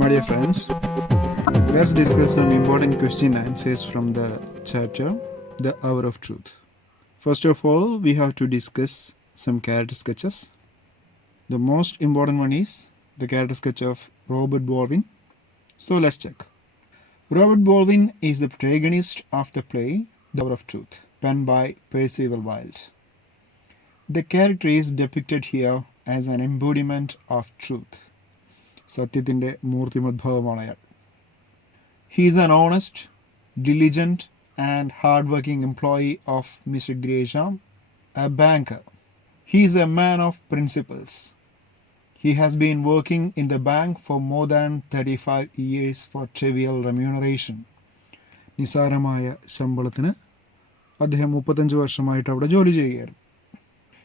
My dear friends, let's discuss some important question answers from the chapter The Hour of Truth. First of all, we have to discuss some character sketches. The most important one is the character sketch of Robert Baldwin. So let's check. Robert Baldwin is the protagonist of the play The Hour of Truth, penned by Percival Wilde. The character is depicted here as an embodiment of truth. സത്യത്തിൻ്റെ മൂർത്തിമദ്ഭാവമാണ് അയാൾ. He is an honest, diligent and hard-working employee of Mr. Gresham, a banker. He is a man of principles. He has been working in the bank for more than 35 years for trivial remuneration. നിസാരമായ ശമ്പളത്തിന് അദ്ദേഹം 35 വർഷമായിട്ട് അവിടെ ജോലി ചെയ്യുകയായിരുന്നു.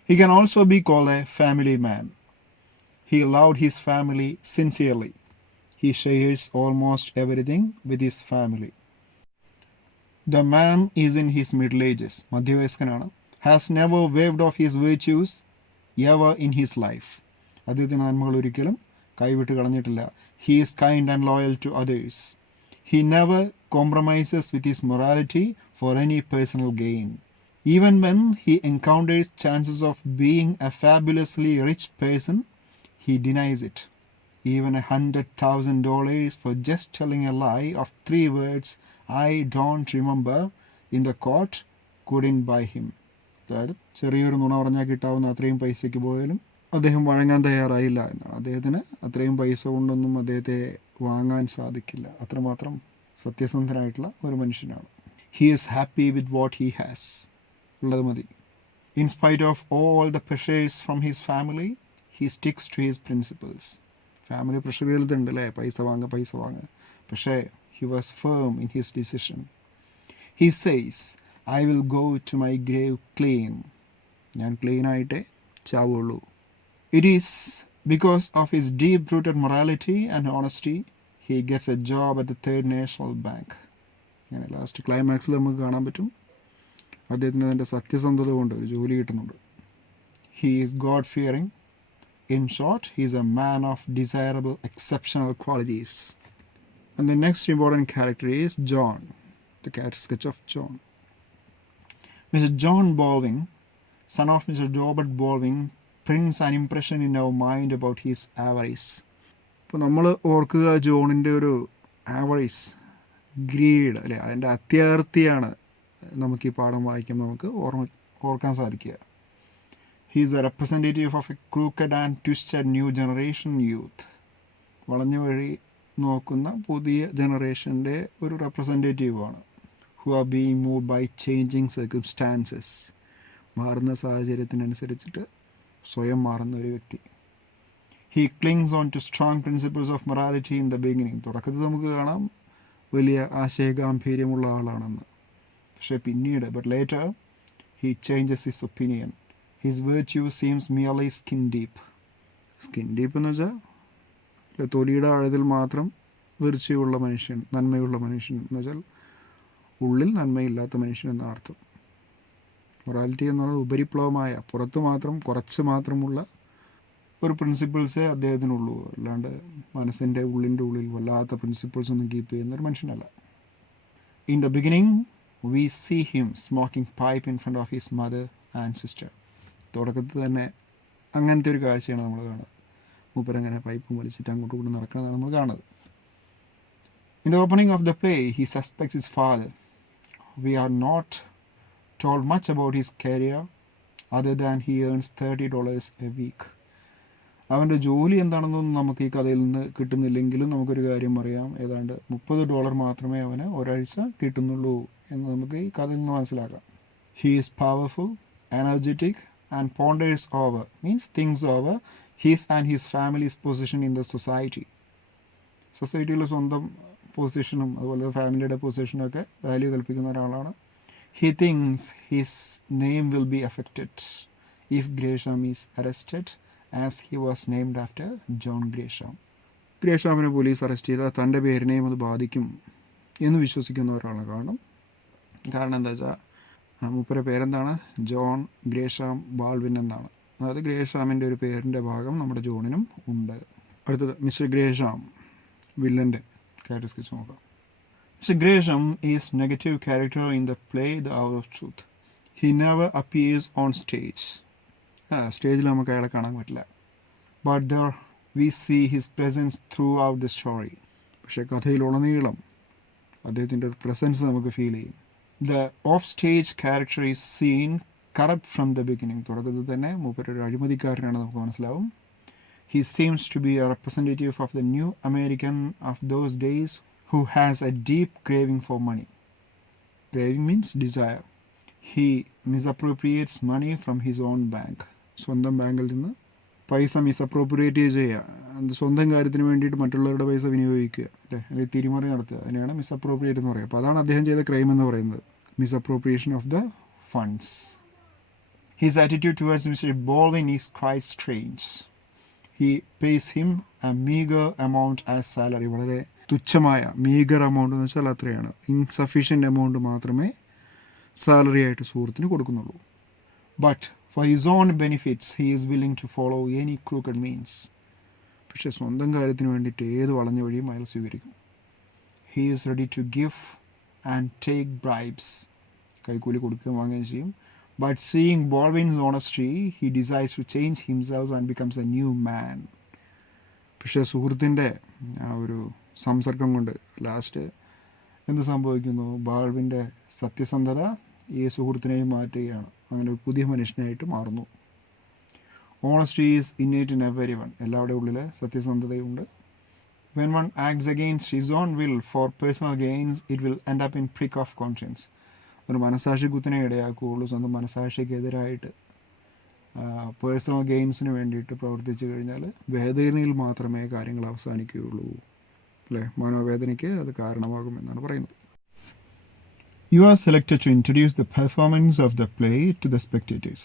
He can also be called a family man. He loved his family sincerely. He shares almost everything with his family. The man is in his middle ages. മധ്യവയസ്കനാണ്. Has never waved off his virtues ever in his life. അദ്ദേഹത്തിൻ്റെ നന്മകൾ ഒരിക്കലും കൈവിട്ട് കളഞ്ഞിട്ടില്ല. He is kind and loyal to others. He never compromises with his morality for any personal gain. Even when he encounters chances of being a fabulously rich person, he denies it. Even $100,000 for just telling a lie of 3 words I don't remember in the court couldn't buy him. അതായത് ചെറിയൊരു നുണ പറഞ്ഞാൽ കിട്ടാവുന്ന അത്രയും പൈസയ്ക്ക് പോയാലും അദ്ദേഹം വഴങ്ങാൻ തയ്യാറായില്ല എന്നാണ്. അദ്ദേഹത്തിന് അത്രയും പൈസ കൊണ്ടൊന്നും അദ്ദേഹത്തെ വാങ്ങാൻ സാധിക്കില്ല. അത്രമാത്രം സത്യസന്ധനായിട്ടുള്ള ഒരു മനുഷ്യനാണ്. He is happy with what he has. ഉള്ളത് മതി. In spite of all the pressures from his family, he sticks to his principles. Family പ്രഷറുകളുണ്ട് അല്ലേ, പൈസ വാങ്ങ. പക്ഷേ he was firm in his decision. He says, I will go to my grave clean. ഞാൻ clean ആയിട്ടേ ചാവുള്ളൂ. It is because of his deep-rooted morality and honesty he gets a job at the Third National Bank. അങ്ങനെ last ക്ലൈമാക്സിൽ നമുക്ക് കാണാൻ പറ്റും അദ്ദേഹത്തിന് അതിൻ്റെ സത്യസന്ധത കൊണ്ട് ഒരു ജോലി കിട്ടുന്നുണ്ട്. He is God-fearing. In short, he is a man of desirable, exceptional qualities. And the next important character is John, the character sketch of John. Mr. John Baldwin, son of Mr. Robert Baldwin, prints an impression in our mind about his avarice. ഇപ്പോൾ നമ്മൾ ഓർക്കുക ജോണിൻ്റെ ഒരു ആവറീസ്, greed അല്ലേ, അതിൻ്റെ അത്യാർത്തിയാണ് നമുക്ക് ഈ പാഠം വായിക്കുമ്പോൾ നമുക്ക് ഓർക്കാൻ സാധിക്കുക. He is a representative of a crooked and twisted new generation youth. വളഞ്ഞ വഴി നോക്കുന്ന പുതിയ ജനറേഷൻ്റെ ഒരു റെപ്രസെൻറ്റേറ്റീവാണ്. Who are being moved by changing circumstances. മാറുന്ന സാഹചര്യത്തിനനുസരിച്ചിട്ട് സ്വയം മാറുന്ന ഒരു വ്യക്തി. He clings on to strong principles of morality in the beginning. തുടക്കത്തിൽ നമുക്ക് കാണാം വലിയ ആശയഗാംഭീര്യമുള്ള ആളാണെന്ന്. പക്ഷേ പിന്നീട് but later he changes his opinion. His virtue seems merely skin deep. Skin deep എന്ന് വെച്ചാൽ തൊലിയുടെ ആഴത്തിൽ മാത്രം വീഴ്ചയുള്ള മനുഷ്യൻ, നന്മയുള്ള മനുഷ്യൻ എന്ന് വെച്ചാൽ ഉള്ളിൽ നന്മയില്ലാത്ത മനുഷ്യൻ എന്നാണ് അർത്ഥം. മൊറാലിറ്റി എന്നുള്ളത് ഉപരിപ്ലവമായ പുറത്ത് മാത്രം കുറച്ച് മാത്രമുള്ള ഒരു പ്രിൻസിപ്പിൾസേ അദ്ദേഹത്തിനുള്ളൂ. അല്ലാണ്ട് മനസ്സിൻ്റെ ഉള്ളിൻ്റെ ഉള്ളിൽ വല്ലാത്ത പ്രിൻസിപ്പിൾസ് ഒന്നും കീപ്പ് ചെയ്യുന്ന ഒരു മനുഷ്യനല്ല. In the beginning we see him smoking pipe in front of his mother and sister. തുടക്കത്തിൽ തന്നെ അങ്ങനത്തെ ഒരു കാഴ്ചയാണ് നമ്മൾ കാണുന്നത്. മൂപ്പരങ്ങനെ പൈപ്പും വലിച്ചിട്ട് അങ്ങോട്ടും ഇങ്ങോട്ടും നടക്കുന്നതാണ് നമ്മൾ കാണുന്നത്. In the opening of the play, he suspects his father. We are not told much about his career other than he earns $30 a week. അവൻ്റെ ജോലി എന്താണെന്നൊന്നും നമുക്ക് ഈ കഥയിൽ നിന്ന് കിട്ടുന്നില്ലെങ്കിലും നമുക്കൊരു കാര്യം അറിയാം, ഏതാണ്ട് $30 മാത്രമേ അവന് ഒരാഴ്ച കിട്ടുന്നുള്ളൂ എന്ന് നമുക്ക് ഈ കഥയിൽ നിന്ന് മനസ്സിലാക്കാം. He is powerful, energetic and ponders over, means thinks over his and his family's position in the society. സൊസൈറ്റിയിൽ സ്വന്തം പൊസിഷനും അതുപോലെ ഫാമിലിയുടെ പൊസിഷനൊക്കെ വാല്യൂ കൽപ്പിക്കുന്ന ഒരാളാണ്. He thinks his name will be affected if Gresham is arrested, as he was named after John Gresham. ഗ്രേഷാമിനെ police arrest ചെയ്താൽ തൻ്റെ പേരിനെയും അത് ബാധിക്കും എന്ന് വിശ്വസിക്കുന്ന ഒരാളാണ്. കാരണം എന്താ വെച്ചാൽ മൂപ്പരുടെ പേരെന്താണ്? ജോൺ ഗ്രേഷാം ബാൾവിൻ എന്നാണ്. അതായത് ഗ്രേഷാമിൻ്റെ ഒരു പേരിൻ്റെ ഭാഗം നമ്മുടെ ജോണിനും ഉണ്ട്. അടുത്തത് മിസ്റ്റർ ഗ്രേഷാം, വില്ലൻ്റെ ക്യാരക്ടർ സ്കെച്ച് നോക്കാം. Mr. Gresham is negative character in the play The Hour of Truth. He never appears on stage. സ്റ്റേജിൽ നമുക്ക് അയാളെ കാണാൻ പറ്റില്ല. But there we see his presence throughout the story. പക്ഷേ കഥയിലുടനീളം അദ്ദേഹത്തിൻ്റെ ഒരു പ്രസൻസ് നമുക്ക് ഫീൽ ചെയ്യും. The off-stage character is seen corrupt from the beginning. തുടക്കത്തിൽ തന്നെ മൂപ്പരൊരു അഴിമതിക്കാരനാണ് നമുക്ക് മനസ്സിലാവും. He seems to be a representative of the new American of those days who has a deep craving for money. Craving means desire. He misappropriates money from his own bank. സ്വന്തം ബാങ്കിൽ നിന്ന് പൈസ misappropriate ചെയ്യുക, സ്വന്തം കാര്യത്തിന് വേണ്ടിയിട്ട് മറ്റുള്ളവരുടെ പൈസ വിനിയോഗിക്കുക, അല്ലേ, അല്ലെങ്കിൽ തിരിമറി നടത്തുക, അതിനെയാണ് മിസ്അപ്രോപ്രിയേറ്റ് എന്ന് പറയുക. അപ്പോൾ അതാണ് അദ്ദേഹം ചെയ്ത ക്രൈം എന്ന് പറയുന്നത്, misappropriation of the funds. His attitude towards Mr. Baldwin is quite strange. He pays him a meager amount as salary. വളരെ തുച്ഛമായ, മീഗർ എമൗണ്ട് എന്ന് വെച്ചാൽ അത്രയാണ്, ഇൻസഫിഷ്യൻ്റ് എമൗണ്ട് മാത്രമേ സാലറി ആയിട്ട് സുഹൃത്തിന് കൊടുക്കുന്നുള്ളൂ. But for his own benefits he is willing to follow any crooked means. പക്ഷേ സ്വന്തം കാര്യത്തിന് വേണ്ടിയിട്ട് ഏത് വളഞ്ഞ വഴിയും അയാൾ സ്വീകരിക്കും. He is ready to give and take bribes. കൈക്കൂലി കൊടുക്കുകയും വാങ്ങുകയും ചെയ്യും. But seeing Bolwin's honesty he decides to change himself and becomes a new man. പക്ഷേ സുഹൃത്തിൻ്റെ ആ ഒരു സംസർഗം കൊണ്ട് ലാസ്റ്റ് എന്ത് സംഭവിക്കുന്നു? ബാൾവിൻ്റെ സത്യസന്ധത ഈ സുഹൃത്തിനെയും മാറ്റുകയാണ്. അങ്ങനെ ഒരു പുതിയ മനുഷ്യനായിട്ട് മാറുന്നു. Honesty is innate in every one. എല്ലാവരുടെ ഉള്ളിൽ സത്യസന്ധതയുണ്ട്. When one acts against his own will for personal gains it will end up in prick of conscience. ഒരു മനസാക്ഷി കുത്തിനെ ഇടയാക്കുകയുള്ളൂ. സ്വന്തം മനസാക്ഷിക്കെതിരായിട്ട് പേഴ്സണൽ ഗെയിൻസിന് വേണ്ടിയിട്ട് പ്രവർത്തിച്ചു കഴിഞ്ഞാൽ വേദനയിൽ മാത്രമേ കാര്യങ്ങൾ അവസാനിക്കുകയുള്ളൂ, അല്ലേ, മനോവേദനയ്ക്ക് അത് കാരണമാകുമെന്നാണ് പറയുന്നത്. You are selected to introduce the performance of the play to the spectators.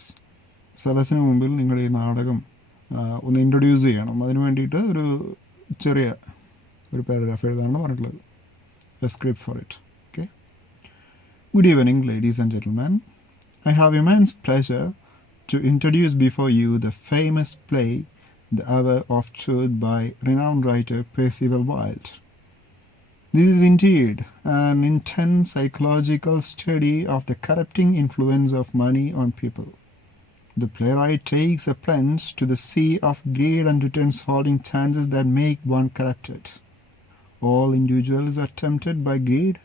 സദസ്സിന് മുമ്പിൽ നിങ്ങൾ ഈ നാടകം ഒന്ന് ഇൻട്രൊഡ്യൂസ് ചെയ്യണം. അതിന് വേണ്ടിയിട്ട് ഒരു ചെറിയ ഒരു പാരഗ്രാഫ് എഴുതാനാണ് പറഞ്ഞിട്ടുള്ളത്. A script for it. Okay. Good evening, ladies and gentlemen. I have immense pleasure to introduce before you the famous play The Hour of Truth by renowned writer Percival Wilde. This is indeed an intense psychological study of the corrupting influence of money on people. The playwright takes a plunge to the sea of greed and returns holding chances that make one corrupted. All individuals are tempted by greed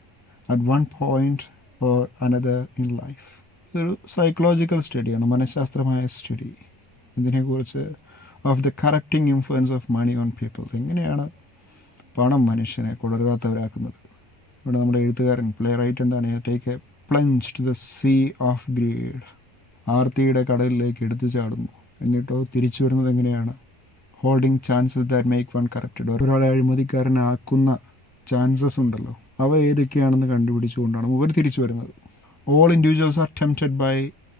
at one point or another in life. ഒരു psychological സ്റ്റഡിയാണ്, മനഃശാസ്ത്രമായ study. ഇതിനെക്കുറിച്ച് of the corrupting influence of money on people. എങ്ങനെയാണ് പണം മനുഷ്യനെ കൊള്ളരുതാത്തവരാക്കുന്നത്. ഇവിടെ നമ്മുടെ എഴുത്തുകാരൻ പ്ലേ റൈറ്റ് എന്താണ്? Take a plunge to the sea of greed. ആർത്തിയുടെ കടലിലേക്ക് എടുത്തു ചാടുന്നു. എന്നിട്ടോ തിരിച്ചു വരുന്നത് എങ്ങനെയാണ്? Holding chances that make one corrupted. ഒരാളെ അഴിമതിക്കാരനാക്കുന്ന ചാൻസസ് ഉണ്ടല്ലോ, അവ ഏതൊക്കെയാണെന്ന് കണ്ടുപിടിച്ചുകൊണ്ടാണ് ഇവർ തിരിച്ചു വരുന്നത്. All individuals are tempted by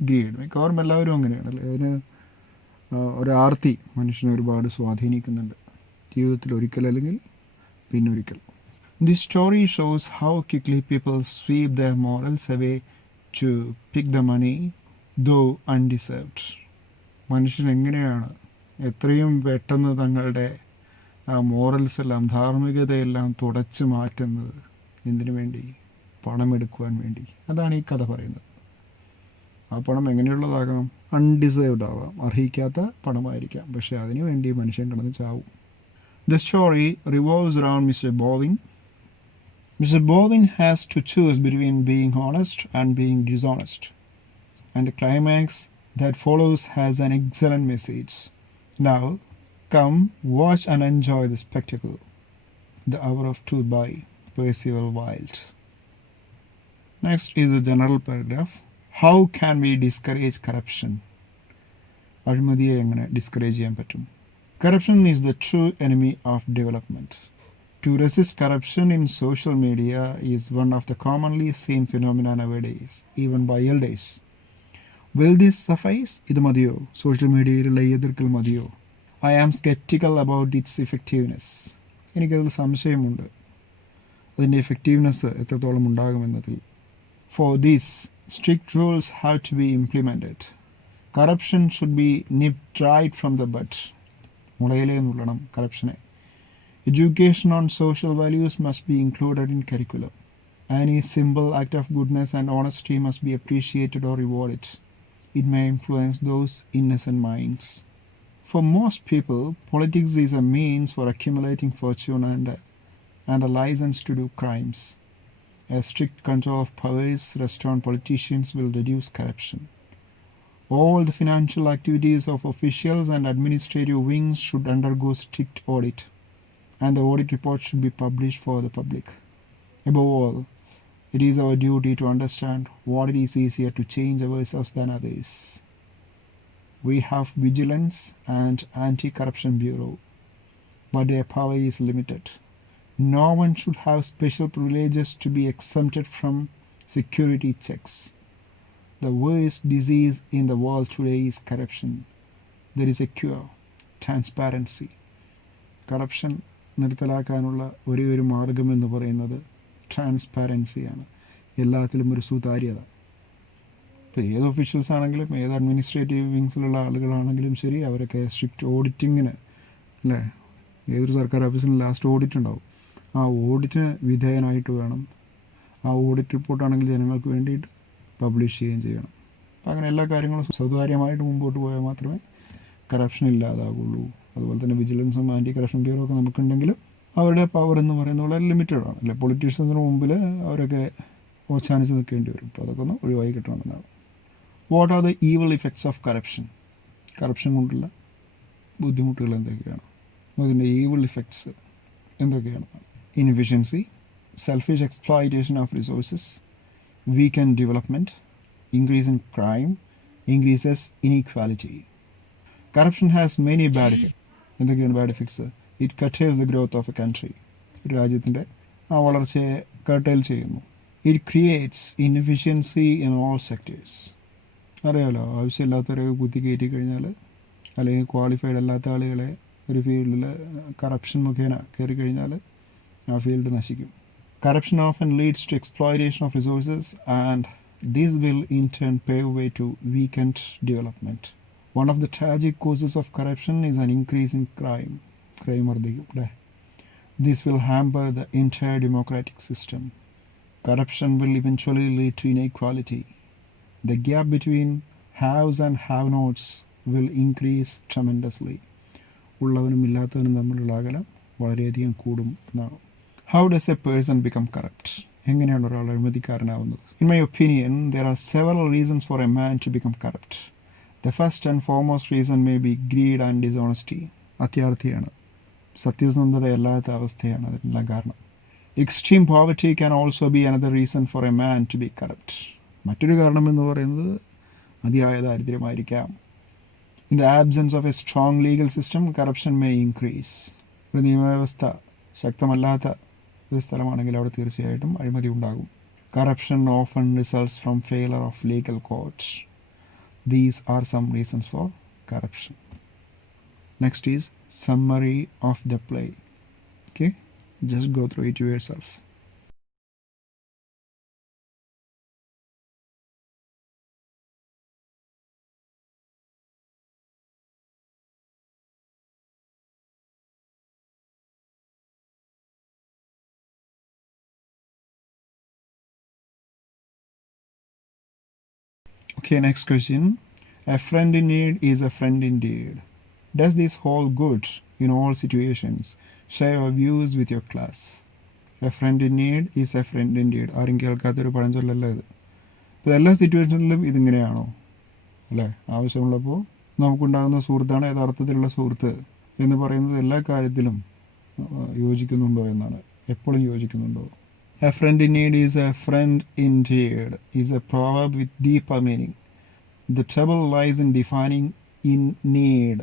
greed. മിക്കവാറും എല്ലാവരും അങ്ങനെയാണല്ലേ. അതിന് ഒരാർത്തി മനുഷ്യനെ ഒരുപാട് സ്വാധീനിക്കുന്നുണ്ട് ജീവിതത്തിൽ, ഒരിക്കലല്ലെങ്കിൽ പിന്നൊരിക്കൽ. This story shows how quickly people sweep their morals away to pick the money, though undeserved. മനുഷ്യൻ എങ്ങനെയാണ് എത്രയും പെട്ടെന്ന് തങ്ങളുടെ മോറൽസ് എല്ലാം, ധാർമ്മികതയെല്ലാം തുടച്ചു മാറ്റുന്നത്. എന്തിനു വേണ്ടി? പണമെടുക്കുവാൻ വേണ്ടി. അതാണ് ഈ കഥ പറയുന്നത്. ആ പണം എങ്ങനെയുള്ളതാകാം? അൺഡിസേർവ്ഡ് ആവാം, അർഹിക്കാത്ത പണമായിരിക്കാം. പക്ഷേ അതിനു വേണ്ടി മനുഷ്യൻ കിടന്ന് ചാവും. The story revolves around Mr. Baldwin. Mr. Baldwin has to choose between being honest and being dishonest. And the climax that follows has an excellent message. Now, come, watch and enjoy the spectacle. The Hour of Truth by Percival Wilde. Next is a general paragraph. How can we discourage corruption? അഴിമതിയെ എങ്ങനെ discourage ചെയ്യാൻ പറ്റും? Corruption is the true enemy of development. To resist corruption in social media is one of the commonly seen phenomena nowadays, even by elders. Will this suffice? ഇത് മതിയോ? Social മീഡിയയിലുള്ള എതിർക്കൽ മതിയോ? I am skeptical about its effectiveness. എനിക്കതിൽ സംശയമുണ്ട്, അതിൻ്റെ effectiveness എത്രത്തോളം ഉണ്ടാകുമെന്നതിൽ. For this, strict rules have to be implemented. Corruption should be nipped right from the bud. മുളയിലേ നുള്ളണം കറപ്ഷനെ. Education on social values must be included in curriculum. Any simple act of goodness and honesty must be appreciated or rewarded. It may influence those innocent minds. For most people, politics is a means for accumulating fortune and a license to do crimes. A strict control of powers rest on politicians will reduce corruption. All the financial activities of officials and administrative wings should undergo strict audit, and the audit report should be published for the public. Above all, it is our duty to understand what it is easier to change ourselves than others. We have Vigilance and Anti-Corruption Bureau, but their power is limited. No one should have special privileges to be exempted from security checks. The worst disease in the world today is corruption. There is a cure: transparency. Corruption നിർത്തലാക്കാനുള്ള ഒരേ ഒരു മാർഗമെന്ന് പറയുന്നത് ട്രാൻസ്പാരൻസിയാണ്. എല്ലാത്തിലും ഒരു സുതാര്യത. ഇപ്പോൾ ഏത് officials ആണെങ്കിലും ഏത് അഡ്മിനിസ്ട്രേറ്റീവ് വിങ്സിലുള്ള ആളുകളാണെങ്കിലും ശരി, അവരൊക്കെ സ്ട്രിക്റ്റ് ഓഡിറ്റിങ്ങിന് അല്ലേ, ഏതൊരു സർക്കാർ ഓഫീസിനും ലാസ്റ്റ് ഓഡിറ്റ് ഉണ്ടാവും. ആ ഓഡിറ്റിന് വിധേയനായിട്ട് വേണം ആ ഓഡിറ്റ് റിപ്പോർട്ടാണെങ്കിൽ ജനങ്ങൾക്ക് വേണ്ടിയിട്ട് പബ്ലിഷ് ചെയ്യുകയും ചെയ്യണം. അപ്പം അങ്ങനെ എല്ലാ കാര്യങ്ങളും സുതാര്യമായിട്ട് മുമ്പോട്ട് പോയാൽ മാത്രമേ കറപ്ഷൻ ഇല്ലാതാകുള്ളൂ. അതുപോലെ തന്നെ വിജിലൻസും ആൻറ്റി കറപ്ഷൻ ബ്യൂറോ ഒക്കെ നമുക്കുണ്ടെങ്കിലും അവരുടെ പവർ എന്ന് പറയുന്നത് വളരെ ലിമിറ്റഡ് ആണ്. അല്ലെ, പൊളിറ്റീഷ്യൻസിന് മുമ്പിൽ അവരൊക്കെ ഓച്ചാനിച്ച് നിൽക്കേണ്ടി വരും. അപ്പോൾ അതൊക്കെ ഒന്ന് ഒഴിവായി കിട്ടണമെന്നാണ്. What are the evil effects of corruption? Corruption കൊണ്ടുള്ള ബുദ്ധിമുട്ടുകൾ എന്തൊക്കെയാണ്? അതിൻ്റെ ഈവൽ ഇഫക്ട്സ് എന്തൊക്കെയാണ്? Inefficiency, selfish exploitation of resources, weakened development, increase in crime, increases inequality. Corruption has many bad effects. എന്തൊക്കെയാണ് bad effects? It curtails the growth of a country. ഒരു രാജ്യത്തിൻ്റെ ആ വളർച്ചയെ കട്ടേൽ ചെയ്യുന്നു. It creates inefficiency in all sectors. അറിയാമല്ലോ, ആവശ്യമില്ലാത്തവരൊക്കെ കുത്തി കയറ്റി കഴിഞ്ഞാൽ, അല്ലെങ്കിൽ ക്വാളിഫൈഡ് അല്ലാത്ത ആളുകളെ ഒരു ഫീൽഡിൽ കറപ്ഷൻ മുഖേന കയറി കഴിഞ്ഞാൽ ആ ഫീൽഡ് നശിക്കും. Corruption often leads to exploitation of resources, and this will in turn pave way to weakened development. One of the tragic causes of corruption is an increase in crime. This will hamper the entire democratic system. Corruption will eventually lead to inequality. The gap between haves and have-nots will increase tremendously. ഉള്ളവനും ഇല്ലാത്തവനും തമ്മിലുള്ള അകലം വളരെയധികം കൂടും എന്നാണ്. How does a person become corrupt? എങ്ങനെയാണ് ഒരാൾ അഴിമതിക്കാരനാവുന്നത്? In my opinion, there are several reasons for a man to become corrupt. The first and foremost reason may be greed and dishonesty. അത്യാർത്ഥിയാണ്, സത്യസന്ധതയല്ലാത്ത അവസ്ഥയാണ് അതിനെല്ലാം കാരണം. Extreme poverty can also be another reason for a man to be corrupt. മറ്റൊരു കാരണം എന്ന് പറയുന്നത് അതിയായ ദാരിദ്ര്യമായിരിക്കാം. In the absence of a strong legal system, corruption may increase. ഒരു നിയമവ്യവസ്ഥ ശക്തമല്ലാത്ത ഒരു സ്ഥലമാണെങ്കിൽ അവിടെ തീർച്ചയായിട്ടും അഴിമതി ഉണ്ടാകും. Corruption often results from failure of legal courts. These are some reasons for corruption. Next is summary of the play. Okay, just go through it yourself. Okay, next question. A friend in need is a friend indeed. Does this hold good in all situations? Share your views with your class. A friend in need is a friend indeed. ആരും കേൾക്കാത്തൊരു പഴഞ്ചൊല്ലല്ല ഇത്. ഇപ്പോൾ എല്ലാ സിറ്റുവേഷനിലും ഇതിങ്ങനെയാണോ? അല്ലേ, ആവശ്യമുള്ളപ്പോൾ നമുക്കുണ്ടാകുന്ന സുഹൃത്താണ് യഥാർത്ഥത്തിലുള്ള സുഹൃത്ത് എന്ന് പറയുന്നത് എല്ലാ കാര്യത്തിലും യോജിക്കുന്നുണ്ടോ എന്നാണ്. എപ്പോഴും യോജിക്കുന്നുണ്ടോ? A friend in need is a friend indeed is a proverb with deeper meaning. The trouble lies in defining in need.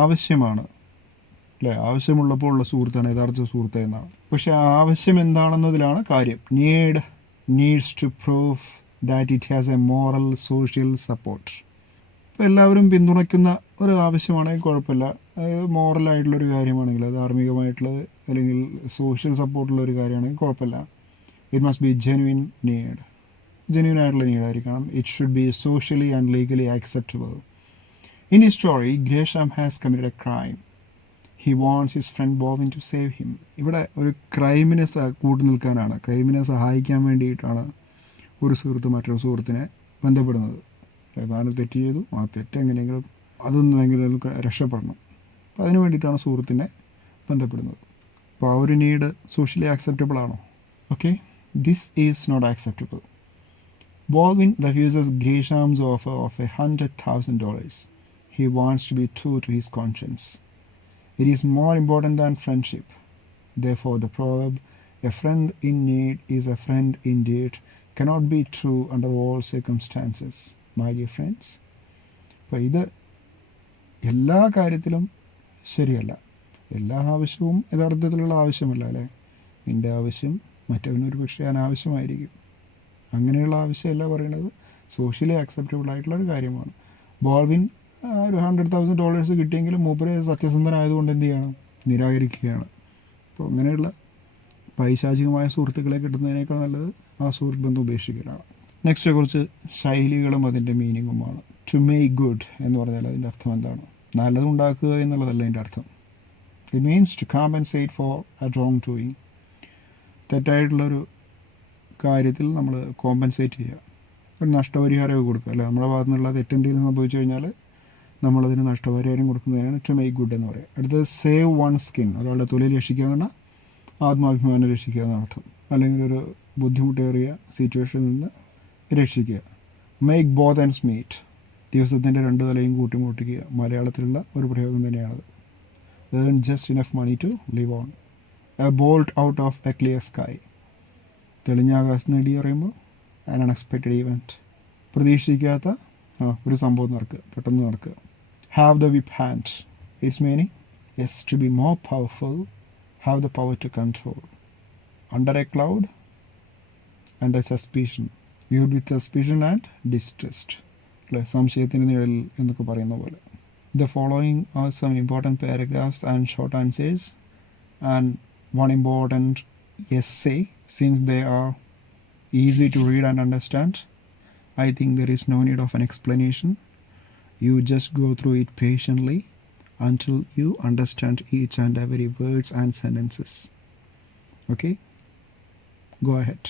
ആവശ്യമാണ് അല്ലേ, ആവശ്യമുള്ളപ്പോൾ ഉള്ള സുഹൃത്താണ് യഥാർത്ഥ സുഹൃത്ത് എന്നാണ്. പക്ഷെ ആവശ്യം എന്താണെന്നതിലാണ് കാര്യം. Needs to prove that it has a moral social support. ഇപ്പോൾ എല്ലാവരും പിന്തുണയ്ക്കുന്ന ഒരു ആവശ്യമാണെങ്കിൽ കുഴപ്പമില്ല. അത് മോറലായിട്ടുള്ളൊരു കാര്യമാണെങ്കിൽ, അത് ധാർമ്മികമായിട്ടുള്ളത് അല്ലെങ്കിൽ സോഷ്യൽ സപ്പോർട്ടുള്ള ഒരു കാര്യമാണെങ്കിൽ കുഴപ്പമില്ല. It must be genuine need. Genuine ആയിട്ടുള്ള നീഡായിരിക്കണം. It should be socially and legally acceptable. In his story, Gresham has committed a crime. He wants his friend Bolwin to save him. ഇവിടെ ഒരു ക്രൈമിനെ കൂട്ടു നിൽക്കാനാണ്, ക്രൈമിനെ സഹായിക്കാൻ വേണ്ടിയിട്ടാണ് ഒരു സുഹൃത്ത് മറ്റൊരു സുഹൃത്തിനെ ബന്ധപ്പെടുന്നത്. താനൊരു തെറ്റ് ചെയ്തു, ആ തെറ്റ് എങ്ങനെയെങ്കിലും അതൊന്നും എങ്ങനെയെങ്കിലും രക്ഷപ്പെടണം. അപ്പോൾ അതിന് വേണ്ടിയിട്ടാണ് സുഹൃത്തിനെ ബന്ധപ്പെടുന്നത്. അപ്പോൾ ആ ഒരു നീഡ് സോഷ്യലി ആക്സെപ്റ്റബിൾ ആണോ? Okay, this is not acceptable. Baldwin refuses Gresham's offer of $100,000. He wants to be true to his conscience. It is more important than friendship. Therefore, the proverb, "A friend in need is a friend indeed," cannot be true under all circumstances, my dear friends. അപ്പോൾ ഇത് എല്ലാ കാര്യത്തിലും ശരിയല്ല. എല്ലാ ആവശ്യവും യഥാർത്ഥത്തിലുള്ള ആവശ്യമല്ല അല്ലേ? നിൻ്റെ ആവശ്യം മറ്റവനൊരു പക്ഷേ അനാവശ്യമായിരിക്കും. അങ്ങനെയുള്ള ആവശ്യമല്ല പറയുന്നത്, സോഷ്യലി ആക്സെപ്റ്റബിൾ ആയിട്ടുള്ള ഒരു കാര്യമാണ്. ബോൾവിൻ ഒരു $100,000 കിട്ടിയെങ്കിലും മൂപ്പര് സത്യസന്ധനായതുകൊണ്ട് എന്ത് ചെയ്യണം? നിരാകരിക്കുകയാണ്. അപ്പോൾ അങ്ങനെയുള്ള പൈശാചികമായ സുഹൃത്തുക്കളെ കിട്ടുന്നതിനേക്കാൾ നല്ലത് ആ സുഹൃത്ത് ബന്ധം ഉപേക്ഷിക്കലാണ്. നെക്സ്റ്റ് കുറച്ച് ശൈലികളും അതിൻ്റെ മീനിങ്ങുമാണ്. ടു മേക്ക് ഗുഡ് എന്ന് പറഞ്ഞാൽ അതിൻ്റെ അർത്ഥം എന്താണ്? നല്ലതുണ്ടാക്കുക എന്നുള്ളതല്ല അതിൻ്റെ അർത്ഥം. It means to compensate for a wrong doing. തെറ്റായിട്ടുള്ളൊരു കാര്യത്തിൽ നമ്മൾ കോമ്പൻസേറ്റ് ചെയ്യുക, ഒരു നഷ്ടപരിഹാരമൊക്കെ കൊടുക്കുക അല്ലേ? നമ്മുടെ ഭാഗത്തു നിന്നുള്ള തെറ്റെന്തെങ്കിലും സംഭവിച്ചു കഴിഞ്ഞാൽ നമ്മളതിന് നഷ്ടപരിഹാരം കൊടുക്കുന്നതിനാണ് ടു മേക്ക് ഗുഡ് എന്ന് പറയുക. അടുത്തത് സേവ് വൺ സ്കിൻ, ഒരാളുടെ തൊലിൽ രക്ഷിക്കുക എന്ന് പറഞ്ഞാൽ ആത്മാഭിമാനം രക്ഷിക്കുക എന്നർത്ഥം, അല്ലെങ്കിൽ ഒരു ബുദ്ധിമുട്ടേറിയ സിറ്റുവേഷനിൽ നിന്ന് രക്ഷിക്കുക. മേക്ക് ബോത്ത് ആൻഡ്സ് മീറ്റ്, ദിവസത്തിൻ്റെ രണ്ട് തലയും കൂട്ടിമുട്ടിക്കുക, മലയാളത്തിലുള്ള ഒരു പ്രയോഗം തന്നെയാണത്. Earn just enough money to live on. A bolt out of a clear sky, തെളിഞ്ഞ ആകാശം നേടി പറയുമ്പോൾ ആൻ അൺഎക്സ്പെക്റ്റഡ് ഈവൻറ്റ്, പ്രതീക്ഷിക്കാത്ത ഒരു സംഭവം നടക്കുക, പെട്ടെന്ന് നടക്കുക. Have the whip hand, it's meaning yes to be more powerful, have the power to control. Under a cloud and a suspicion, viewed with suspicion and distrust അല്ലേ? സംശയത്തിൻ്റെ നിഴലിൽ എന്നൊക്കെ പറയുന്ന പോലെ. The following are some important paragraphs and short answers and one important essay. Since they are easy to read and understand, I think there is no need of an explanation. You just go through it patiently until you understand each and every words and sentences. Okay, go ahead.